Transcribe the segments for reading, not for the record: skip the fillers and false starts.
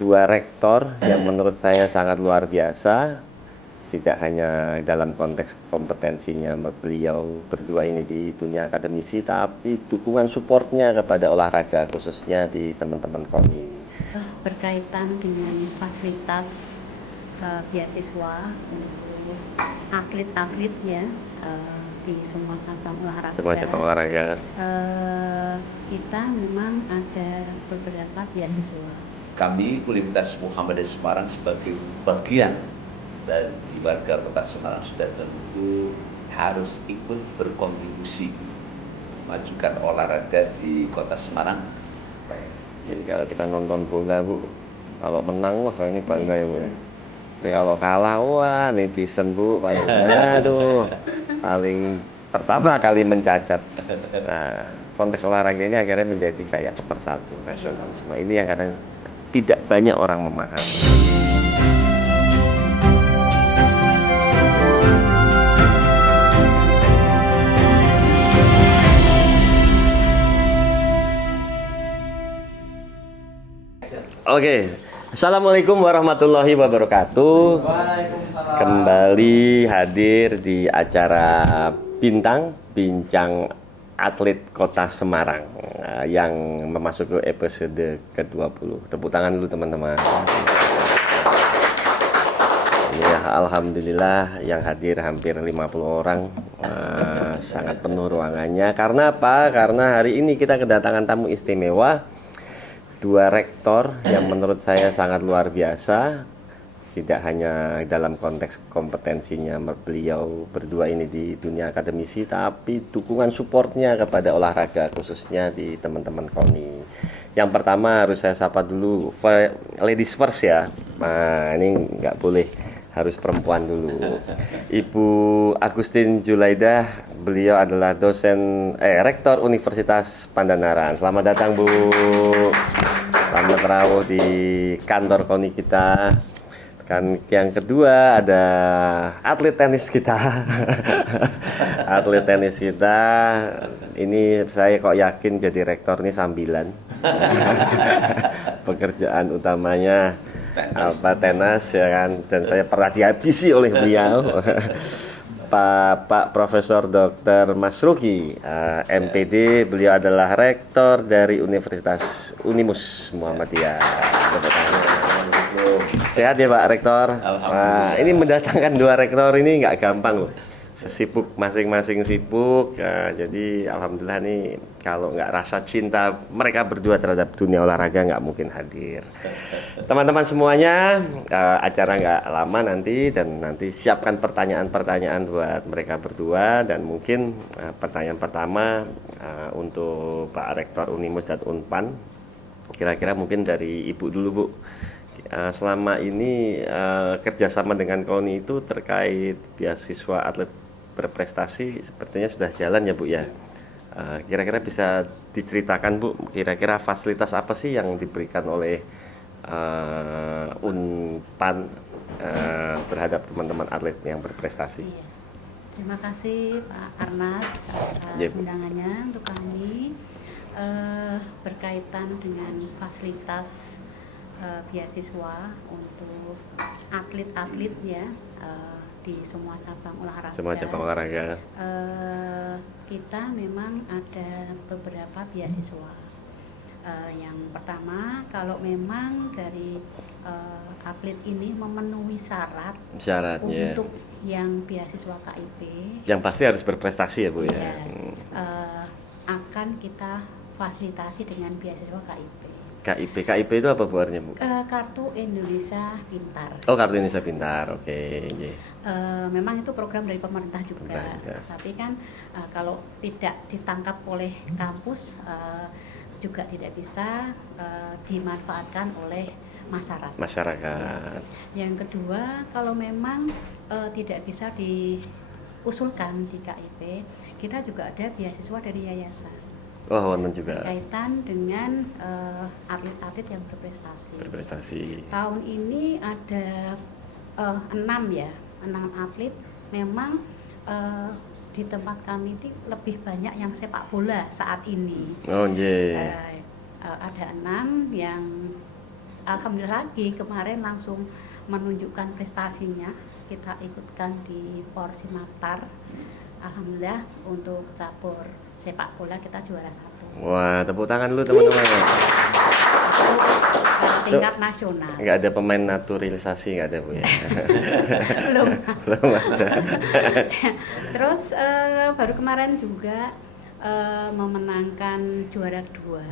dua rektor yang menurut saya sangat luar biasa, tidak hanya dalam konteks kompetensinya beliau berdua ini di dunia akademisi, tapi dukungan supportnya kepada olahraga khususnya di teman-teman KONI. Berkaitan dengan fasilitas beasiswa untuk atlet-atlet ya di semua cabang olahraga. Semua cabang olahraga. Kita memang ada beberapa beasiswa. Kami Universitas Muhammadiyah Semarang sebagai bagian dari warga Kota Semarang sudah tentu harus ikut berkontribusi memajukan olahraga di Kota Semarang. Jadi kalau kita nonton bola Bu, kalau menang wah ini bangga ya Bu. Tapi kalau kalah wah netizen Bu paling pertama kali mencacat. Nah, konteks olahraga ini akhirnya menjadi kayak pemersatu nasional. Semua ini yang kadang tidak banyak orang memahami. Oke, Assalamualaikum warahmatullahi wabarakatuh. Kembali hadir di acara Bincang Atlet Kota Semarang yang memasuki episode ke-20. Tepuk tangan dulu teman-teman. Ini ya, alhamdulillah yang hadir hampir 50 orang. Sangat penuh ruangannya. Karena apa? Karena hari ini kita kedatangan tamu istimewa, dua rektor yang menurut saya sangat luar biasa, tidak hanya dalam konteks kompetensinya beliau berdua ini di dunia akademisi, tapi dukungan supportnya kepada olahraga khususnya di teman-teman KONI. Yang pertama harus saya sapa dulu, ladies first ya. Nah ini nggak boleh, harus perempuan dulu. Ibu Agustin Julaidah, beliau adalah dosen rektor Universitas Pandanaran. Selamat datang Bu. Selamat rawuh di kantor KONI kita. Kan yang kedua ada atlet tenis kita. Atlet tenis kita ini saya kok yakin jadi rektor ini sambilan. Pekerjaan utamanya tenis ya kan, dan saya pernah dihabisi oleh beliau. Pak Profesor Dr. Masruki, MPD, beliau adalah rektor dari Universitas Unimus Muhammadiyah. Sehat ya Pak Rektor? Ini mendatangkan dua rektor ini nggak gampang loh. Sibuk, masing-masing sibuk ya, jadi alhamdulillah nih kalau nggak rasa cinta mereka berdua terhadap dunia olahraga nggak mungkin hadir. Teman-teman semuanya, acara nggak lama nanti, dan nanti siapkan pertanyaan-pertanyaan buat mereka berdua, dan mungkin pertanyaan pertama untuk Pak Rektor Unimus dan Unpan, kira-kira mungkin dari Ibu dulu Bu. Selama ini kerjasama dengan KONI itu terkait beasiswa atlet berprestasi sepertinya sudah jalan ya Bu ya. Kira-kira bisa diceritakan Bu, kira-kira fasilitas apa sih yang diberikan oleh Unpan terhadap teman-teman atlet yang berprestasi? Iya. Terima kasih Pak Arnas atas undangannya untuk kami berkaitan dengan fasilitas beasiswa untuk atlet-atlet ya di semua cabang olahraga. Semua cabang olahraga. Kita memang ada beberapa beasiswa. Yang pertama, kalau memang dari atlet ini memenuhi syaratnya untuk yang beasiswa KIP, yang pasti harus berprestasi ya Bu ya. Akan kita fasilitasi dengan beasiswa KIP. KIP itu apa Bu artinya Bu? Kartu Indonesia Pintar. Oh, Kartu Indonesia Pintar, oke. Memang itu program dari pemerintah juga. Tapi kan kalau tidak ditangkap oleh kampus juga tidak bisa dimanfaatkan oleh masyarakat. Yang kedua, kalau memang tidak bisa diusulkan di KIP, kita juga ada beasiswa dari yayasan. Oh, wonten juga. Berkaitan dengan atlet-atlet yang berprestasi. Tahun ini ada 6 atlet. Memang di tempat kami itu lebih banyak yang sepak bola saat ini. Oh, yeah. Ada 6 yang alhamdulillah lagi kemarin langsung menunjukkan prestasinya, kita ikutkan di Porsi Matar. Alhamdulillah untuk cabur sepak bola kita juara 1. Wah, tepuk tangan dulu teman-teman. Tingkat nasional. Nggak ada pemain naturalisasi, nggak ada Bu ya? Belum. Belum ada. Terus baru kemarin juga memenangkan juara kedua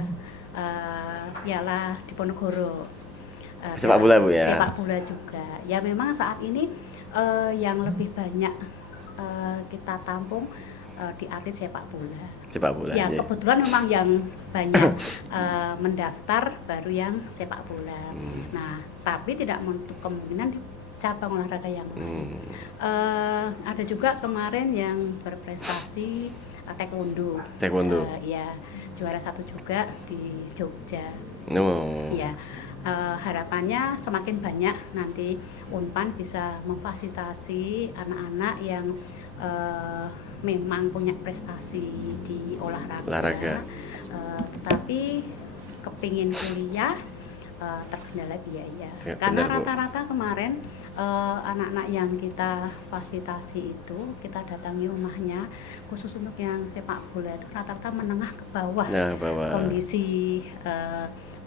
Piala Diponegoro. Sepak bola Bu ya? Sepak bola juga. Ya memang saat ini yang lebih banyak kita tampung di atlet sepak bola. Sepak bola. Ya iya. kebetulan memang yang banyak mendaftar baru yang sepak bola. Nah tapi tidak menutup kemungkinan di cabang olahraga yang lain. Ada juga kemarin yang berprestasi taekwondo. Taekwondo. Ya juara 1 juga di Jogja. No. Ya harapannya semakin banyak nanti Unpan bisa memfasilitasi anak-anak yang memang punya prestasi di olahraga. Tetapi kepingin kuliah terkendala biaya. Ya, Karena benar, Bu. rata-rata kemarin anak-anak yang kita fasilitasi itu kita datangi rumahnya khusus untuk yang sepak bola itu rata-rata menengah ke bawah Nah, bahwa kondisi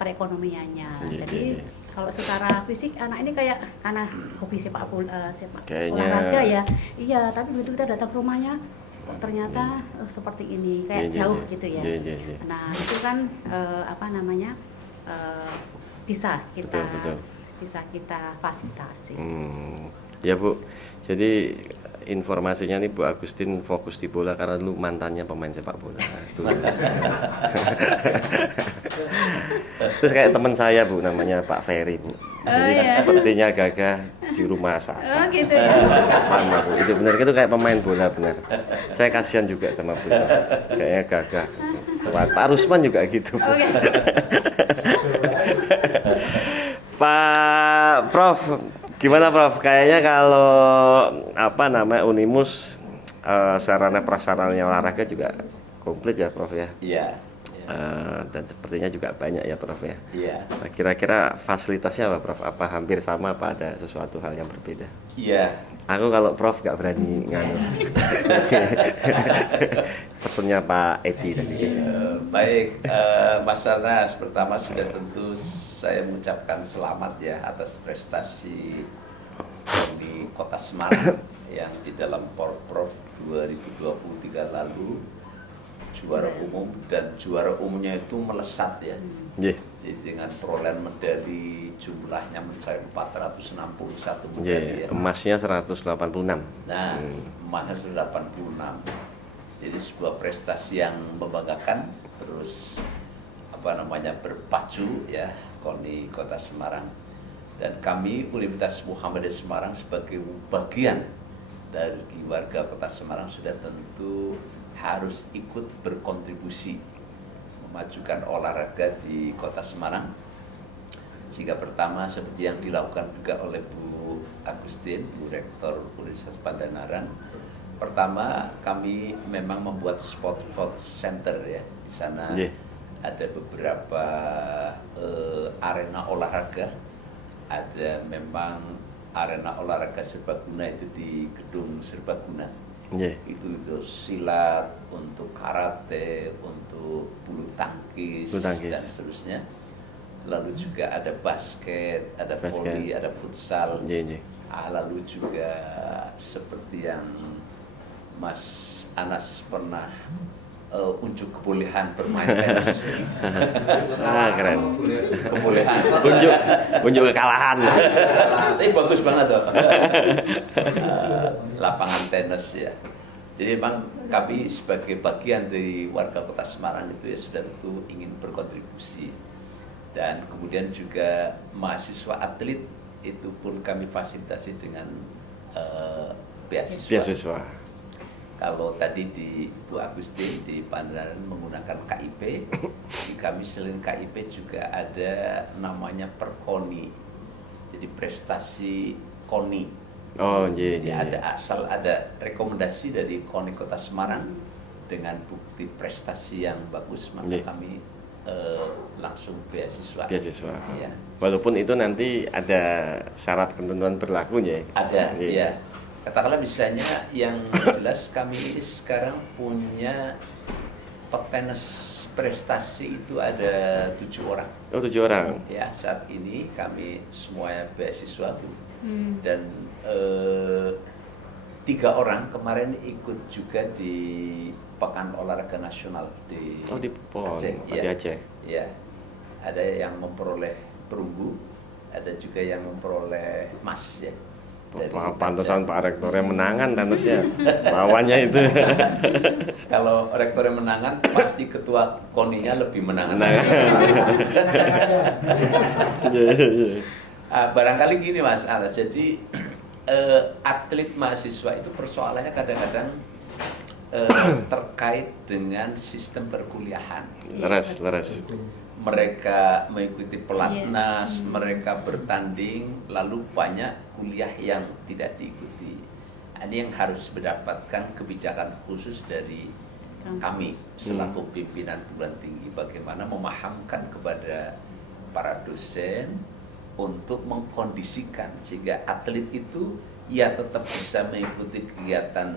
perekonomiannya. Iya, Jadi iya. kalau secara fisik anak ini kayak karena hobi sepak bola, sepak Kayaknya- olahraga ya, iya. Tapi begitu kita datang ke rumahnya, kok ternyata seperti ini, kayak Iya, jauh iya. gitu ya. Iya, iya, iya. Nah itu kan bisa kita Betul. bisa kita fasilitasi. Ya Bu, jadi informasinya nih Bu Agustin fokus di bola karena dulu mantannya pemain sepak bola. Dulu. Terus kayak teman saya Bu, namanya Pak Ferry Bu. Jadi iya. sepertinya gagah di rumah Oh Sasa. gitu ya. Sama Bu, itu benar, itu kayak pemain bola benar. Saya kasihan juga sama Bu, kayaknya gagah. Pak Rusman juga gitu Bu. Oh, iya. Pak Prof, gimana Prof? Kayaknya kalau Unimus sarana prasarananya olahraga juga komplit ya Prof ya. Iya. Dan sepertinya juga banyak ya Prof ya. Iya. Nah, kira-kira fasilitasnya apa Prof? Apa hampir sama, apa ada sesuatu hal yang berbeda? Iya. Aku kalau Prof nggak berani nganu. Pesennya Pak Edi tadi. Baik, Mas Sarnas, pertama sudah tentu saya mengucapkan selamat ya atas prestasi di Kota Semarang yang di dalam Porprov 2023 lalu juara umum, dan juara umumnya itu melesat ya. Nggih. Jadi dengan perolehan medali jumlahnya mencapai 461 medali Nggih, ya. emasnya 186. Nah, emasnya sudah 86. Jadi sebuah prestasi yang membanggakan, terus berpacu ya KONI Kota Semarang, dan kami Universitas Muhammadiyah Semarang sebagai bagian dari warga Kota Semarang sudah tentu harus ikut berkontribusi memajukan olahraga di Kota Semarang. Sehingga pertama seperti yang dilakukan juga oleh Bu Agustin, Bu Rektor Universitas Pandanaran. Pertama, kami memang membuat spot center ya. Di sana ada beberapa arena olahraga. Ada memang arena olahraga serbaguna itu di gedung serbaguna. Itu silat, untuk karate, untuk bulu tangkis, dan seterusnya. Lalu juga ada basket, ada voli, ada futsal. Lalu juga seperti yang Mas Anas pernah unjuk kebolehan bermain tenis. Keren. Kebolehan. Unjuk kekalahan. Tapi bagus banget tuh. Lapangan tenis ya. Jadi memang kami sebagai bagian dari warga Kota Semarang itu ya sudah tentu ingin berkontribusi. Dan kemudian juga mahasiswa atlet itu pun kami fasilitasi dengan beasiswa. Kalau tadi di Bu Agustin di Pandanaran menggunakan KIP, di kami selain KIP juga ada namanya Perkoni. Jadi prestasi KONI. Jadi ada rekomendasi dari KONI Kota Semarang dengan bukti prestasi yang bagus, maka kami langsung beasiswa. Beasiswa. Ya. Walaupun itu nanti ada syarat ketentuan berlakunya. Ada, Iya. ya. Katakanlah misalnya yang jelas kami ini sekarang punya petenis prestasi itu ada 7 orang. Oh, 7 orang. Ya, saat ini kami semuanya beasiswa, Bu. Hmm. Dan 3 orang kemarin ikut juga di Pekan Olahraga Nasional di Oh, di PON, Aceh. di Aceh. Ya, ada yang memperoleh perunggu, ada juga yang memperoleh emas ya. Dari Pantesan Aceh. Pak Rektor yang menangan tenisnya. Lawannya itu. Kalau rektor yang menangan, pasti ketua koninya lebih menangan. Nah. Barangkali gini Mas Anas, jadi atlet mahasiswa itu persoalannya kadang-kadang terkait dengan sistem perkuliahan. Leres. Mereka mengikuti pelatnas, mereka bertanding, lalu banyak kuliah yang tidak diikuti. Ini yang harus mendapatkan kebijakan khusus dari kami selaku pimpinan perguruan tinggi, bagaimana memahamkan kepada para dosen untuk mengkondisikan sehingga atlet itu ya tetap bisa mengikuti kegiatan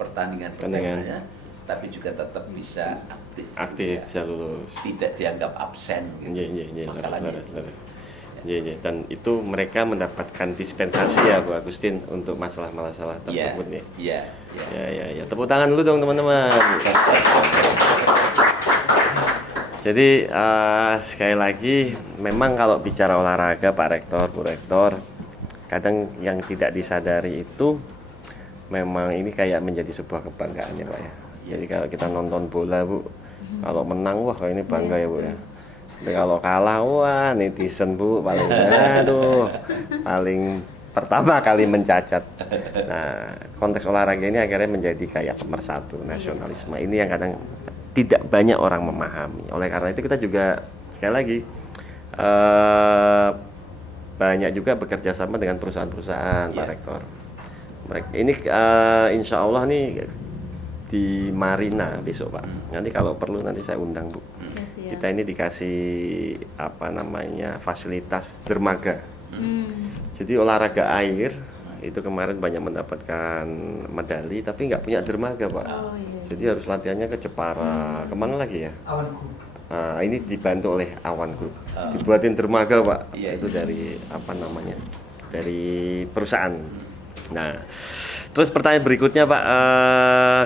pertandingan-pertandingannya, tapi juga tetap bisa aktif, Bisa lulus. tidak dianggap absen gitu. Iya, Masalahnya leres. itu. Iya. Dan itu mereka mendapatkan dispensasi ya Bu Agustin untuk masalah-masalah tersebut nih. Iya. Ya. Tepuk tangan dulu dong teman-teman. Jadi sekali lagi, memang kalau bicara olahraga Pak Rektor, Bu Rektor, kadang yang tidak disadari itu memang ini kayak menjadi sebuah kebanggaan ya Pak ya. Jadi kalau kita nonton bola Bu, kalau menang wah ini bangga ya Bu ya. Tapi kalau kalah wah netizen Bu paling pertama kali mencacat. Nah, konteks olahraga ini akhirnya menjadi kayak pemersatu nasionalisme. Ini yang kadang tidak banyak orang memahami. Oleh karena itu kita juga sekali lagi banyak juga bekerja sama dengan perusahaan-perusahaan Pak Rektor. Ini insya Allah nih di Marina besok Pak. Nanti kalau perlu nanti saya undang Bu. Kita ini dikasih fasilitas dermaga. Jadi olahraga air itu kemarin banyak mendapatkan medali tapi nggak punya dermaga Pak. Jadi harus latihannya ke Jepara. Kemana lagi ya? Awanku. Ini dibantu oleh Awan Group. Dibuatin dermaga Pak. Iya, Itu dari dari perusahaan. Nah, terus pertanyaan berikutnya Pak,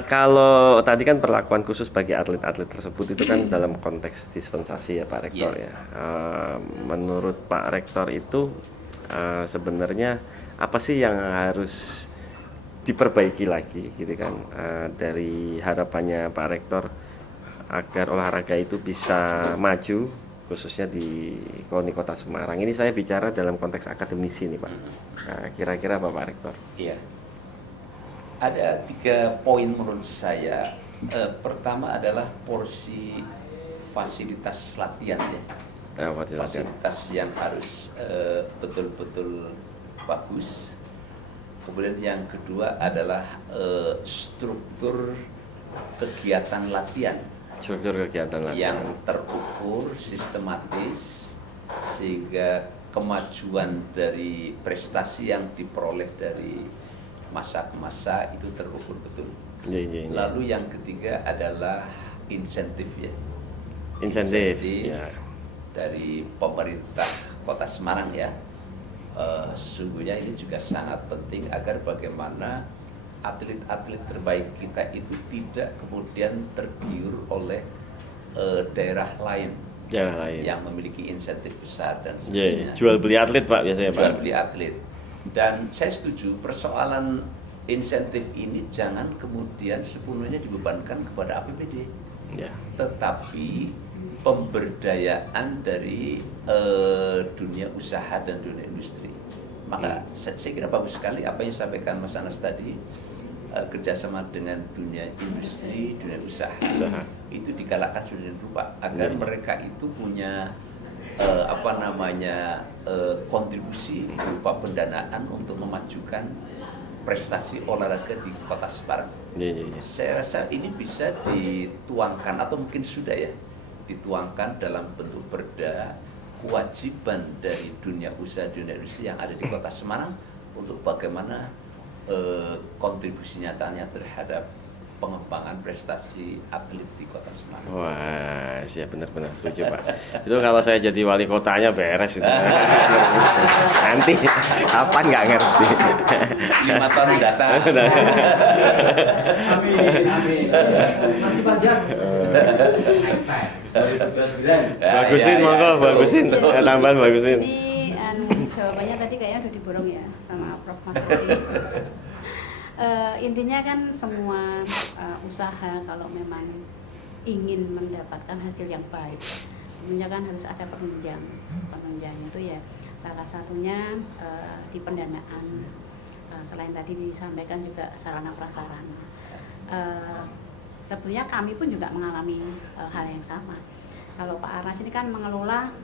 kalau tadi kan perlakuan khusus bagi atlet-atlet tersebut itu kan dalam konteks dispensasi ya Pak Rektor ya. Menurut Pak Rektor itu sebenarnya apa sih yang harus diperbaiki lagi gitu kan, dari harapannya Pak Rektor agar olahraga itu bisa maju khususnya di KONI Kota Semarang. Ini saya bicara dalam konteks akademisi nih Pak. Nah, kira-kira apa Pak Rektor? Iya. Ada 3 poin menurut saya. Pertama adalah porsi fasilitas latihan ya. Fasilitas yang harus betul-betul bagus. Kemudian yang kedua adalah struktur kegiatan latihan yang terukur, sistematis, sehingga kemajuan dari prestasi yang diperoleh dari masa ke masa itu terukur betul. Lalu yang ketiga adalah insentif ya. Insentif ya. Dari pemerintah Kota Semarang ya. Sesungguhnya ini juga sangat penting agar bagaimana atlet-atlet terbaik kita itu tidak kemudian tergiur oleh daerah lain yang memiliki insentif besar dan seterusnya. Jual beli atlet Pak biasanya Pak. Jual beli atlet. Dan saya setuju persoalan insentif ini jangan kemudian sepenuhnya dibebankan kepada APBD, tetapi pemberdayaan dari dunia usaha dan dunia industri. Maka saya kira bagus sekali apa yang disampaikan Mas Anas tadi, kerjasama dengan dunia industri, dunia usaha. Itu digalakkan sedemikian rupa agar mereka itu punya kontribusi berupa pendanaan untuk memajukan prestasi olahraga di Kota Semarang. Saya rasa ini bisa dituangkan atau mungkin sudah ya dituangkan dalam bentuk perda kewajiban dari dunia usaha dunia industri yang ada di Kota Semarang untuk bagaimana kontribusi nyatanya terhadap pengembangan prestasi atlet di Kota Semarang. Wah, siap, benar-benar setuju Pak. Itu kalau saya jadi wali kotanya beres itu. Nanti kapan nggak ngerti. 5 tahun datang. Amin. Masih panjang. Next time. 2029. Bagusin, monggo, bagusin. Tambahan bagusin. Ini jawabannya tadi kayaknya udah diborong ya sama Prof. Mas Rudi. Intinya kan semua usaha kalau memang ingin mendapatkan hasil yang baik, tentunya kan harus ada penunjang. Penunjang itu ya salah satunya di pendanaan. Selain tadi disampaikan juga sarana prasarana. Sebenarnya kami pun juga mengalami hal yang sama. Kalau Pak Aras ini kan mengelola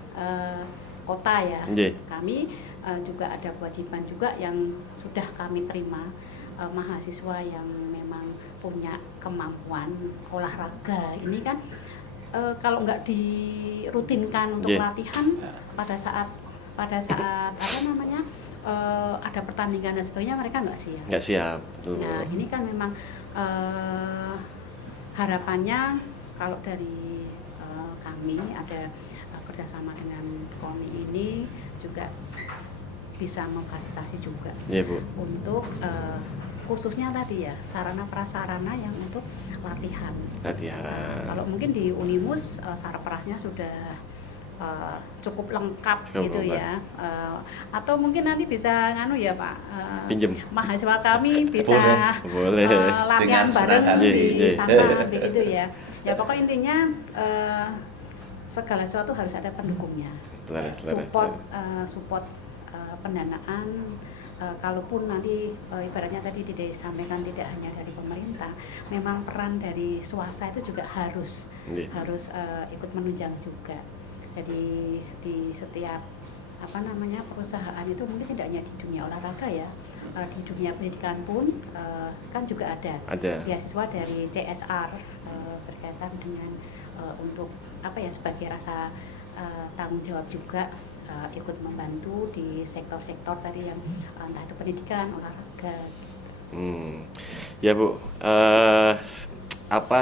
kota ya, kami juga ada kewajiban juga yang sudah kami terima. Mahasiswa yang memang punya kemampuan olahraga ini kan kalau nggak dirutinkan untuk latihan pada saat apa namanya ada pertandingan dan sebagainya mereka nggak siap. Nggak siap. Nah ini kan memang harapannya kalau dari kami ada kerjasama dengan KONI ini juga bisa memfasilitasi juga untuk khususnya tadi ya sarana prasarana yang untuk latihan. Kalau mungkin di Unimus sarprasnya sudah cukup lengkap gitu ya. Atau mungkin nanti bisa nganu ya Pak, pinjem mahasiswa kami bisa boleh. latihan bareng di sana begitu ya. Ya pokoknya intinya segala sesuatu harus ada pendukungnya. Support pendanaan. Kalaupun nanti ibaratnya tadi tidak disampaikan tidak hanya dari pemerintah, memang peran dari swasta itu juga harus ikut menunjang juga. Jadi di setiap perusahaan itu mungkin tidak hanya di dunia olahraga ya, di dunia pendidikan pun kan juga ada beasiswa dari CSR berkaitan dengan untuk sebagai rasa tanggung jawab juga. Ikut membantu di sektor-sektor tadi yang entah itu pendidikan, olahraga. Ya Bu,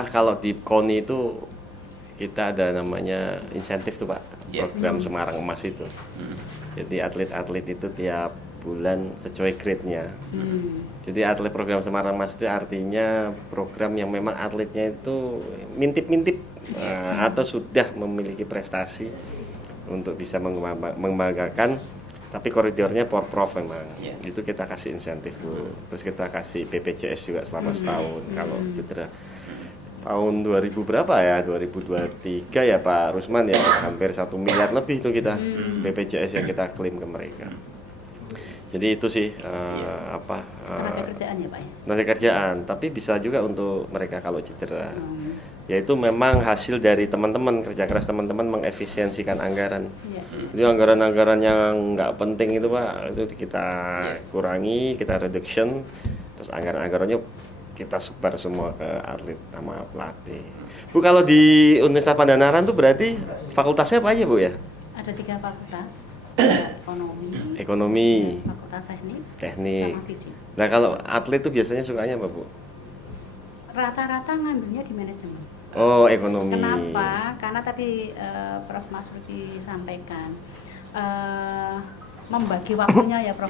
kalau di KONI itu kita ada namanya insentif tuh Pak, program Semarang Emas itu. Jadi atlet-atlet itu tiap bulan sesuai grade-nya. Jadi atlet program Semarang Emas itu artinya program yang memang atletnya itu mintip-mintip atau sudah memiliki prestasi untuk bisa mengembangkan, tapi koridornya prof memang. Itu kita kasih insentif Bu. Terus kita kasih BPJS juga selama setahun. Kalau cedera tahun 2000 berapa ya, 2023 ya Pak Rusman ya, hampir 1 miliar lebih itu kita BPJS yang kita klaim ke mereka. Jadi itu sih tenaga kerjaan ya Pak ya? Tenaga kerjaan, tapi bisa juga untuk mereka kalau cedera. Yaitu memang hasil dari teman-teman, kerja keras teman-teman mengefisiensikan anggaran. Jadi anggaran-anggaran yang nggak penting itu Pak, itu kita kurangi, kita reduction, terus anggaran-anggarannya kita sebar semua ke atlet sama pelatih. Bu, kalau di Universitas Pandanaran tuh berarti fakultasnya apa aja Bu ya? Ada 3 fakultas, ekonomi, fakultas teknik, sama fisik. Nah kalau atlet tuh biasanya sukanya apa Bu? Rata-rata ngambilnya di manajemen. Oh, ekonomi. Kenapa? Karena tadi Prof. Mas Rudi sampaikan membagi waktunya ya Prof.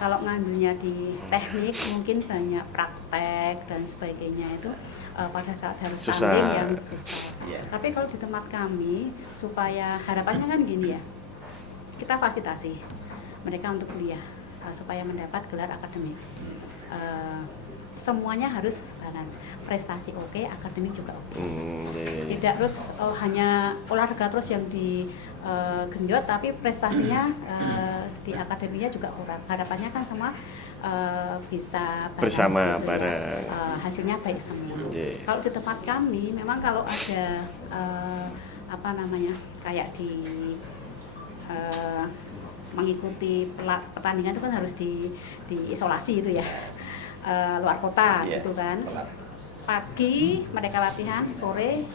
Kalau ngambilnya di teknik mungkin banyak praktek dan sebagainya itu pada saat harus tanding yang susah. Tapi kalau di tempat kami supaya harapannya kan gini ya, kita fasilitasi mereka untuk kuliah supaya mendapat gelar akademik. Semuanya harus balance, prestasi oke, akademik juga oke. Tidak terus hanya olahraga terus yang digenjot, tapi prestasinya di akademiknya juga kurang. Harapannya kan semua bisa bersama gitu bareng. Hasilnya baik semua. Kalau di tempat kami, memang kalau ada kayak di mengikuti pertandingan itu kan harus diisolasi itu ya. Luar kota gitu kan. Pagi mereka latihan, sore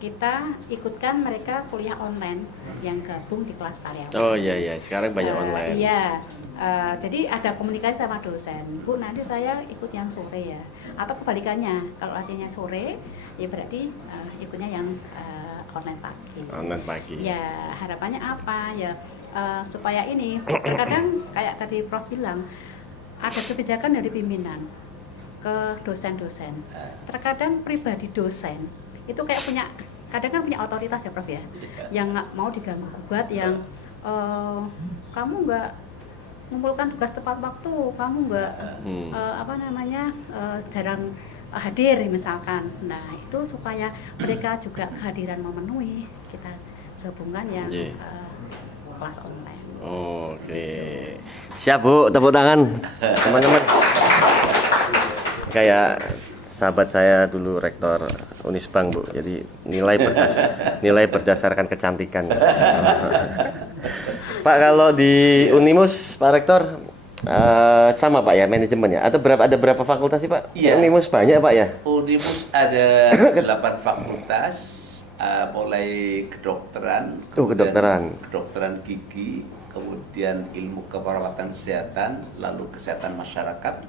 kita ikutkan mereka kuliah online yang gabung di kelas karyawan. Oh iya, sekarang banyak online. Iya, jadi ada komunikasi sama dosen. Bu, nanti saya ikut yang sore ya. Atau kebalikannya, kalau latihannya sore, ya berarti ikutnya yang online pagi. Online pagi. Ya, harapannya apa ya? Supaya ini, kadang kayak tadi Prof bilang, ada kebijakan dari pimpinan ke dosen-dosen. Terkadang pribadi dosen itu kayak kadang kan punya otoritas ya Prof ya, yang nggak mau diganggu gugat, yang kamu nggak mengumpulkan tugas tepat waktu, kamu nggak jarang hadir misalkan. Nah itu supaya mereka juga kehadiran memenuhi, kita gabungkan yang kelas online. Oke, siap Bu, tepuk tangan teman-teman. Kayak sahabat saya dulu rektor Unisbank Bu, jadi nilai berdasarkan kecantikan. Pak, kalau di Unimus Pak Rektor sama Pak ya manajemennya, atau ada berapa fakultas sih Pak? Iya. Unimus banyak Pak ya? Unimus ada 8 fakultas, mulai kedokteran, kedokteran gigi, kemudian ilmu keperawatan kesehatan, lalu kesehatan masyarakat,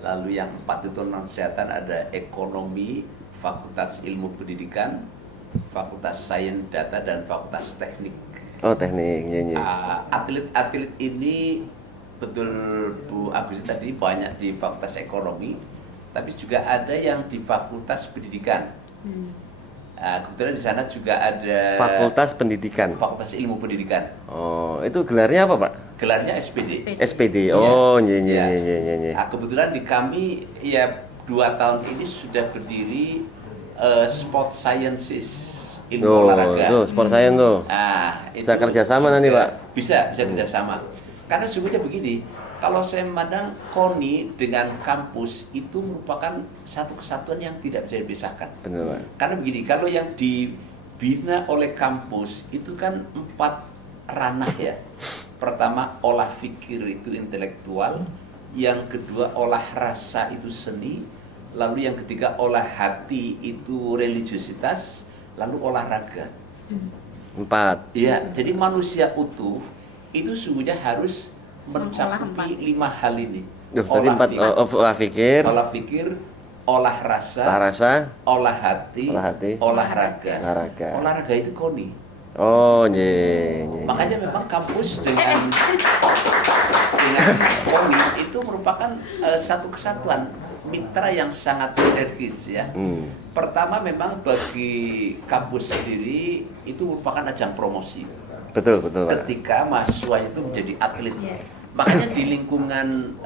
lalu yang 4 itu non kesehatan, ada ekonomi, fakultas ilmu pendidikan, fakultas sains data, dan fakultas teknik. Oh teknik, iya. Atlet-atlet ini betul Bu Agus tadi banyak di fakultas ekonomi, tapi juga ada yang di fakultas pendidikan. Kebetulan di sana juga ada Fakultas pendidikan. Fakultas ilmu pendidikan. Oh, itu gelarnya apa Pak? Gelarnya SPD. SPD. Oh, iya. Kebetulan di kami ya 2 tahun ini sudah berdiri Sport Sciences, ilmu olahraga. Tuh, sport science tuh. Bisa kerjasama nanti Pak? Bisa kerjasama. Karena sesungguhnya begini, kalau saya memandang KONI dengan kampus itu merupakan satu kesatuan yang tidak bisa dipisahkan. Benar Pak. Karena begini, kalau yang dibina oleh kampus itu kan 4 ranah ya. Pertama, olah pikir itu intelektual, yang kedua olah rasa itu seni, lalu yang ketiga olah hati itu religiositas, lalu olahraga. 4. Iya, jadi manusia utuh itu sungguhnya harus mencakupi 5 hal ini. Tadi 4, olah pikir, olah rasa, olah hati, olahraga. Olahraga itu KONI. Oh, iya. Makanya memang kampus dengan KONI itu merupakan satu kesatuan mitra yang sangat sinergis ya. Pertama memang bagi kampus sendiri itu merupakan ajang promosi. Betul Pak. Ketika mahasiswa itu menjadi atlet. Makanya di lingkungan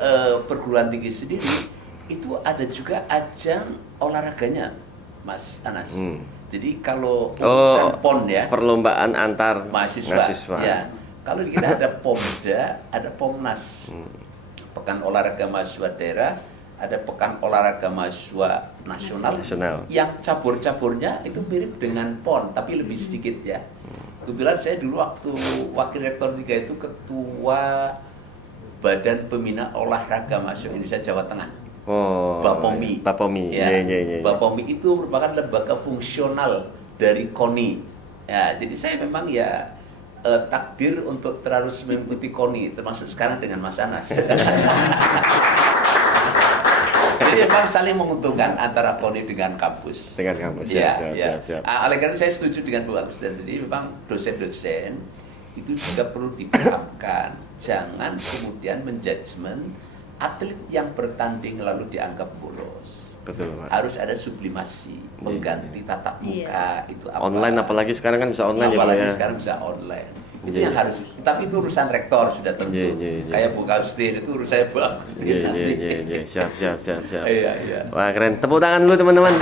perguruan tinggi sendiri itu ada juga ajang olahraganya, Mas Anas. Jadi kalau PON ya, perlombaan antar mahasiswa. Ya. Kalau kita ada POMDA, ada POMNAS. Pekan olahraga mahasiswa daerah, ada pekan olahraga mahasiswa nasional. Yang cabur-caburnya itu mirip dengan PON tapi lebih sedikit ya. Kebetulan saya dulu waktu wakil rektor 3 itu ketua Badan Pembina Olahraga Mahasiswa Indonesia Jawa Tengah. Bapomi. Ya. Bapomi itu merupakan lembaga fungsional dari KONI. Ya, jadi saya memang ya takdir untuk terus mengikuti KONI, termasuk sekarang dengan Mas Anas. Jadi memang saling menguntungkan antara KONI dengan kampus. Siap. Oleh karena saya setuju dengan Bu Agus tadi, memang dosen-dosen itu juga perlu dipahamkan. Jangan kemudian menjudgment atlet yang bertanding lalu dianggap bolos. Betul Pak. Harus ada sublimasi, pengganti tatap muka itu apa? Online, apalagi sekarang kan bisa online apalagi ya. Sekarang bisa online. Itu yang harus, tapi itu urusan rektor sudah tentu. Kayak Bu Agustin itu urusannya Bu Agustin nanti. Siap. Iya. Wah keren, tepuk tangan dulu teman-teman.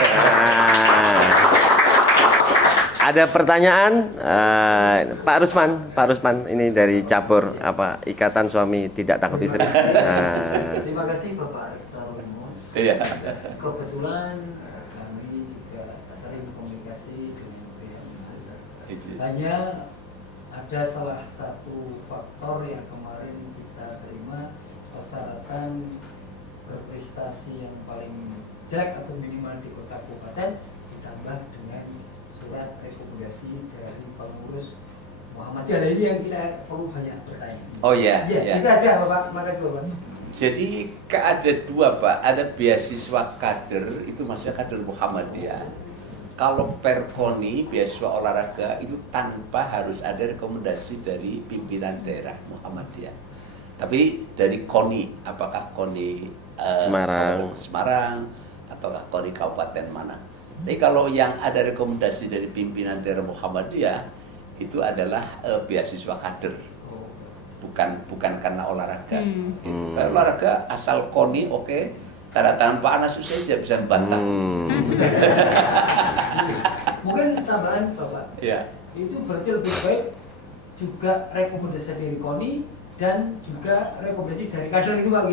Ada pertanyaan, Pak Rusman ini dari cabur Ikatan Suami Tidak Takut Istri. Terima kasih Bapak Rektor Unimus. Iya. Kebetulan kami juga sering komunikasi dengan pihak Unimus. Hanya ada salah satu faktor yang kemarin kita terima, persyaratan berprestasi yang paling jelek atau minimal di kota kabupaten ditambah dengan surat rekomendasi dari pengurus Muhammadiyah. Nah, ini yang kita perlu banyak bertanya. Oh iya, Iya, iya. itu aja Bapak. Makasih Bapak. Jadi ada dua Pak, ada beasiswa kader, itu maksudnya kader Muhammadiyah. Kalau Perkoni, beasiswa olahraga itu tanpa harus ada rekomendasi dari pimpinan daerah Muhammadiyah. Tapi dari KONI, apakah KONI Semarang ataukah KONI Kabupaten mana? Tapi kalau yang ada rekomendasi dari pimpinan daerah Muhammadiyah itu adalah beasiswa kader. Bukan karena olahraga. Kalau olahraga asal KONI oke. Tanda tangan Pak Anas saja bisa membantah. Mungkin tambahan Bapak. Ya. Itu berarti lebih baik juga rekomendasi dari KONI dan juga rekomendasi dari kader itu Pak G.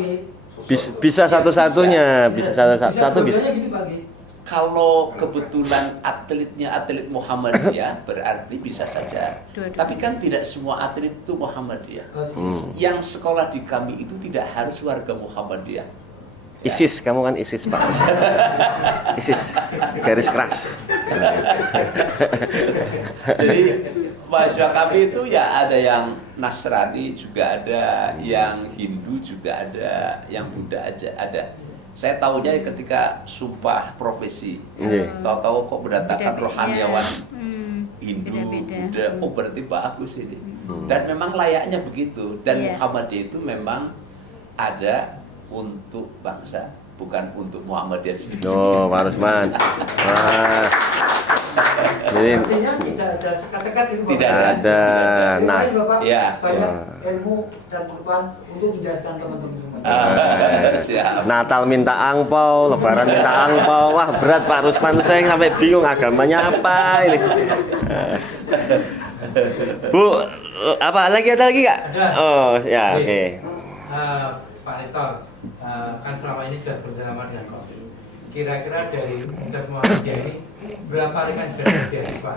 Bisa satu-satunya, bisa satu bisa. Dua-duanya gitu Pak G. Kalau kebetulan atletnya atlet Muhammadiyah berarti bisa saja. Tapi kan tidak semua atlet itu Muhammadiyah. Yang sekolah di kami itu tidak harus warga Muhammadiyah. ISIS, kamu kan ISIS Pak. ISIS, garis keras. Jadi mahasiswa kami itu ya ada yang Nasrani juga ada, yang Hindu juga ada, yang Buddha aja ada. Saya tahunya ketika sumpah profesi, tahu-tahu kok mendatangkan rohaniawan Hindu, Buddha, oh berarti bagus ini. Dan memang layaknya begitu. Dan Muhammadiyah itu memang ada untuk bangsa, bukan untuk Muhammadiyah sendiri. Oh, Pak Rusman. Wah. Jadi Artinya tidak ada sekat-sekat itu Bapak. Tidak ada. Nah, Terima kasih, Bapak. ya. Banyak ilmu dan pengetahuan untuk menjelaskan teman-teman semua. Siap. Natal minta angpau, Lebaran minta angpau. Wah, berat Pak Rusman, saya sampai bingung agamanya apa ini. Bu, apa lagi ada lagi Kak? Ada. Oh, ya, oke. Pak Rektor, kan selama ini sudah bersama dengan Kopi. Kira-kira dari Universitas Muhammadiyah ini berapa rekan sudah beasiswa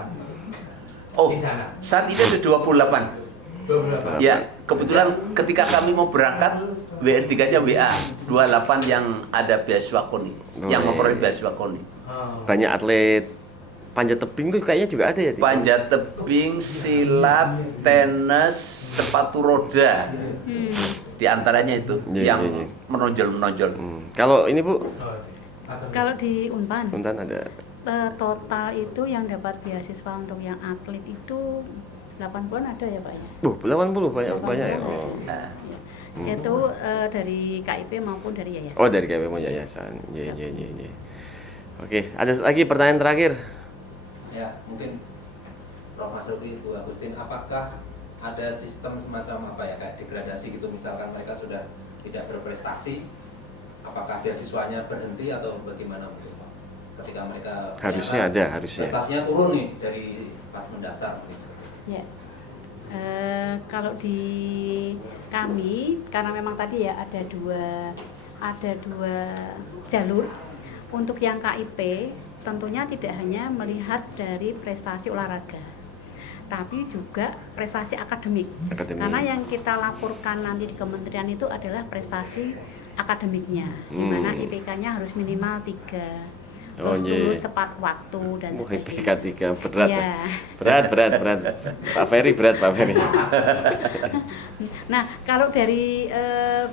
Oh, di sana? saat ini ada 28. 28. Ya, kebetulan ketika kami mau berangkat, WR3-nya WA 28 yang ada beasiswa KONI, yang memperoleh beasiswa KONI. Banyak atlet panjat tebing tuh kayaknya juga ada ya di Panjat tebing, silat, tenis, sepatu roda. Di antaranya itu Iya, yang iya, iya. menonjol-menonjol. Kalau ini Bu, Kalau di Unpan, Untan ada. total itu yang dapat beasiswa untuk yang atlet itu 80-an ada ya Pak ya? 80 banyak ya. Oh. Nah, Itu dari KIP maupun dari yayasan. Oh, dari KPM Yayasan. Iya, iya, iya, iya. Oke, ada lagi pertanyaan terakhir. Ya, mungkin Prof. Masruki, Bu Agustin, apakah ada sistem semacam apa ya, kayak degradasi gitu, misalkan mereka sudah tidak berprestasi, apakah beasiswanya berhenti atau bagaimana mungkin Pak? Ketika mereka Harusnya ada, harusnya. prestasinya turun nih dari pas mendaftar gitu. Ya. Kalau di kami, karena memang tadi ya ada dua jalur. Untuk yang KIP tentunya tidak hanya melihat dari prestasi olahraga, tapi juga prestasi akademik. Karena yang kita laporkan nanti di kementerian itu adalah prestasi akademiknya, di mana IPK-nya harus minimal 3. Terus lulus tepat waktu dan IPK sebagainya. 3 berat. Ya. Berat. Pak Ferry berat, Pak Ferry. Nah, kalau dari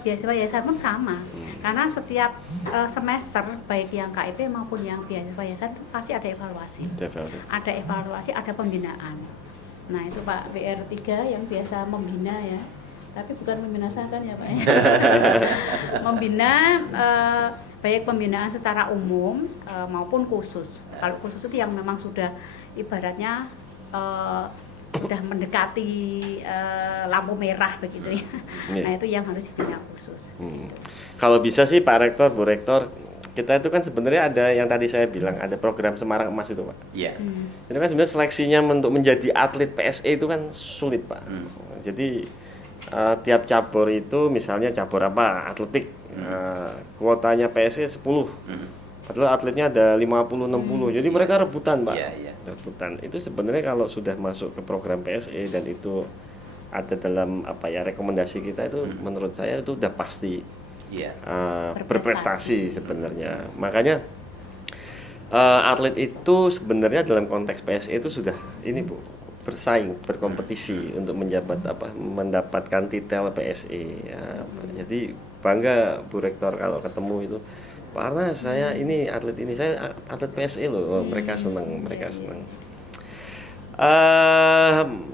beasiswa yayasan pun sama, karena setiap semester baik yang KIP maupun yang beasiswa yayasan itu pasti ada evaluasi. Ada evaluasi, ada pembinaan. Nah, itu Pak BR3 yang biasa membina ya, tapi bukan membinasakan ya Pak ya. Membina baik pembinaan secara umum maupun khusus. Kalau khusus itu yang memang sudah ibaratnya sudah mendekati lampu merah begitu ya. Nah, itu yang harus dibina khusus. Kalau bisa sih Pak Rektor, Bu Rektor, kita itu kan sebenarnya ada yang tadi saya bilang, ada program Semarang Emas itu Pak. iya. Itu kan sebenarnya seleksinya untuk menjadi atlet PSE itu kan sulit Pak. Jadi tiap cabur itu misalnya cabur apa, atletik, kuotanya PSE 10. Padahal atletnya ada 50-60. Jadi mereka rebutan Pak. Iya. Rebutan. Itu sebenarnya kalau sudah masuk ke program PSE dan itu ada dalam apa ya rekomendasi kita itu menurut saya itu udah pasti Iya. berprestasi sebenarnya. Makanya Atlet itu sebenarnya dalam konteks PSE itu sudah ini Bu, bersaing, berkompetisi untuk mendapatkan titel PSE. Ya, jadi bangga Bu Rektor kalau ketemu itu, karena saya ini atlet ini, saya atlet PSE loh. Oh, mereka senang.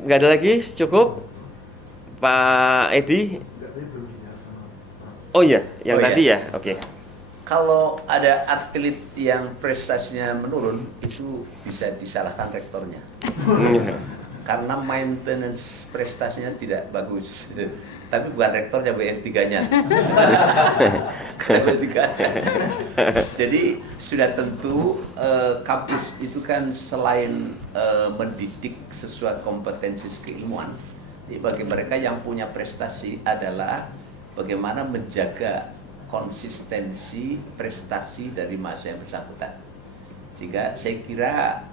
Nggak ada lagi, cukup Pak Edi. Oh iya, yang Oh, tadi iya. ya, oke. Kalau ada atlet yang prestasinya menurun, itu bisa disalahkan rektornya. Karena maintenance prestasinya tidak bagus. Tapi bukan rektornya, BN3-nya. Jadi sudah tentu kampus itu kan selain mendidik sesuai kompetensi keilmuan, jadi bagi mereka yang punya prestasi adalah bagaimana menjaga konsistensi prestasi dari masa yang bersangkutan. Sehingga saya kira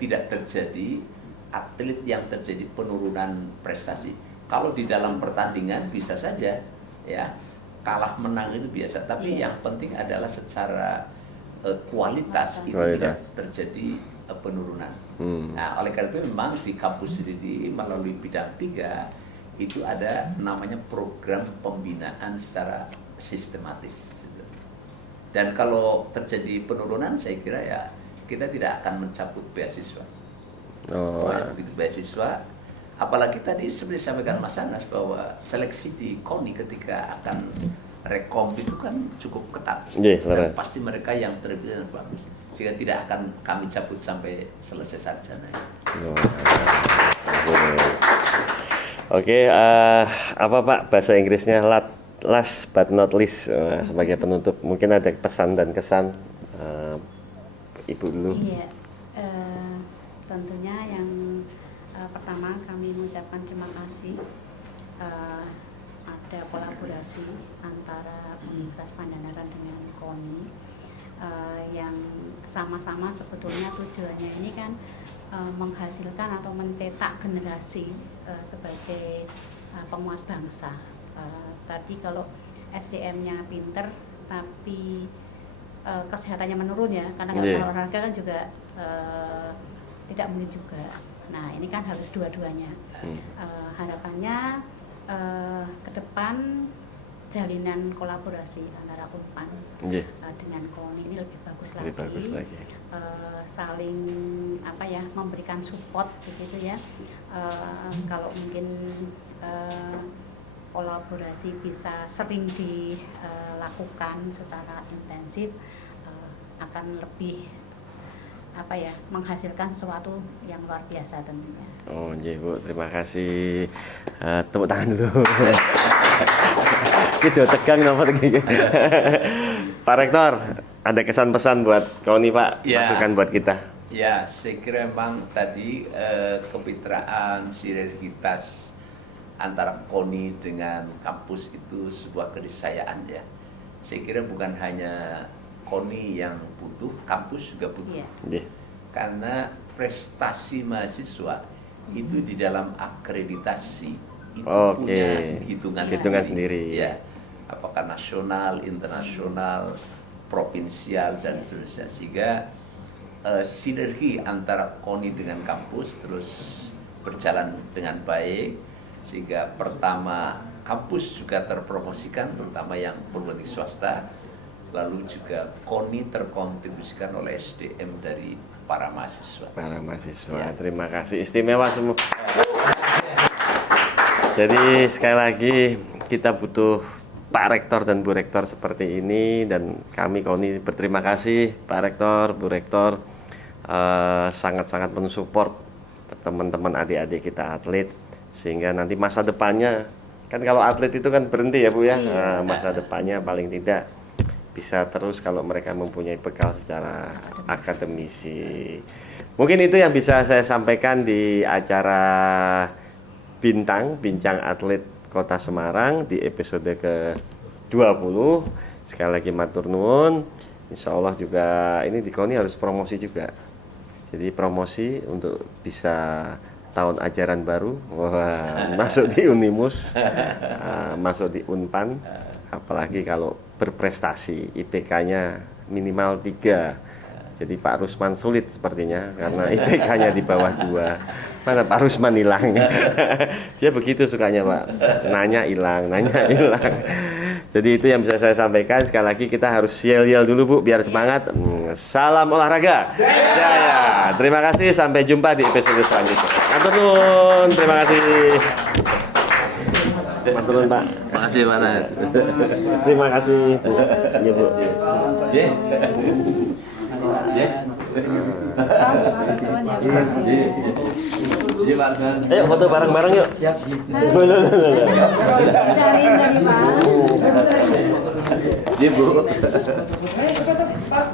tidak terjadi atlet yang terjadi penurunan prestasi. Kalau di dalam pertandingan bisa saja ya, kalah menang itu biasa, tapi yang penting adalah secara kualitas itu tidak terjadi penurunan. Nah, oleh karena itu memang di kampus sendiri melalui bidang 3 itu ada namanya program pembinaan secara sistematis. Dan kalau terjadi penurunan, saya kira ya kita tidak akan mencabut beasiswa. Begitu beasiswa, apalagi tadi seperti sampaikan Mas Anas bahwa seleksi di KONI ketika akan rekom itu kan cukup ketat. Dan pasti mereka yang terpilih bagus, sehingga tidak akan kami cabut sampai selesai sarjana. Oke, apa Pak bahasa Inggrisnya last but not least, sebagai penutup mungkin ada pesan dan kesan Ibu dulu. Iya, tentunya yang pertama kami mengucapkan terima kasih ada kolaborasi antara Universitas Pandanaran dengan KONI yang sama-sama sebetulnya tujuannya ini kan menghasilkan atau mencetak generasi sebagai penguat bangsa. Tadi kalau SDM-nya pinter tapi kesehatannya menurun ya, karena olahraga kan juga tidak mungkin juga. Nah ini kan harus dua-duanya. Harapannya ke depan jalinan kolaborasi antara UNPAN dengan KONI ini lebih bagus lagi. Saling memberikan support begitu ya. Kalau mungkin kolaborasi bisa sering dilakukan secara intensif, akan lebih menghasilkan sesuatu yang luar biasa tentunya. Oh iya Bu, terima kasih. Tepuk tangan dulu. Kita tegang nampak gitu. Pak Rektor, ada kesan pesan buat KONI Pak, masukan buat kita. Ya, saya kira memang tadi kemitraan, sinergitas antara KONI dengan kampus itu sebuah keniscayaan ya. Saya kira bukan hanya KONI yang butuh, kampus juga butuh. Karena prestasi mahasiswa itu di dalam akreditasi itu punya hitungan sendiri. Ya. Apakah nasional, internasional, provinsial dan seterusnya. Sehingga sinergi antara KONI dengan kampus terus berjalan dengan baik, sehingga pertama kampus juga terpromosikan, terutama yang berbentuk swasta, lalu juga KONI terkontribusikan oleh SDM dari para mahasiswa. Terima kasih, istimewa semua. Jadi sekali lagi kita butuh Pak Rektor dan Bu Rektor seperti ini, dan kami KONI berterima kasih Pak Rektor, Bu Rektor, sangat-sangat mensupport teman-teman adik-adik kita atlet, sehingga nanti masa depannya kan kalau atlet itu kan berhenti ya Bu ya, masa depannya paling tidak bisa terus kalau mereka mempunyai bekal secara akademisi. Mungkin itu yang bisa saya sampaikan di acara Bincang Atlet Kota Semarang di episode ke-20. Sekali lagi matur nuwun. Insya Allah juga ini di KONI harus promosi juga. Jadi promosi untuk bisa tahun ajaran baru, masuk di Unimus, masuk di UNPAN, apalagi kalau berprestasi IPK-nya minimal 3, Jadi Pak Rusman sulit sepertinya karena IPK-nya di bawah 2. Mana Pak Rusman hilang? Dia begitu sukanya Pak. Nanya hilang. Jadi itu yang bisa saya sampaikan. Sekali lagi kita harus yel-yel dulu Bu biar semangat. Salam olahraga. Jaya. Terima kasih, sampai jumpa di episode selanjutnya. Matur nuwun, terima kasih. Matur nuwun Pak. Makasih Mas. Terima kasih Bu. Iya Bu. Ye. Ye. Ye partner. Ayo foto bareng-bareng yuk. Siap. Cariin tadi Pak. Ye Bu. Pak,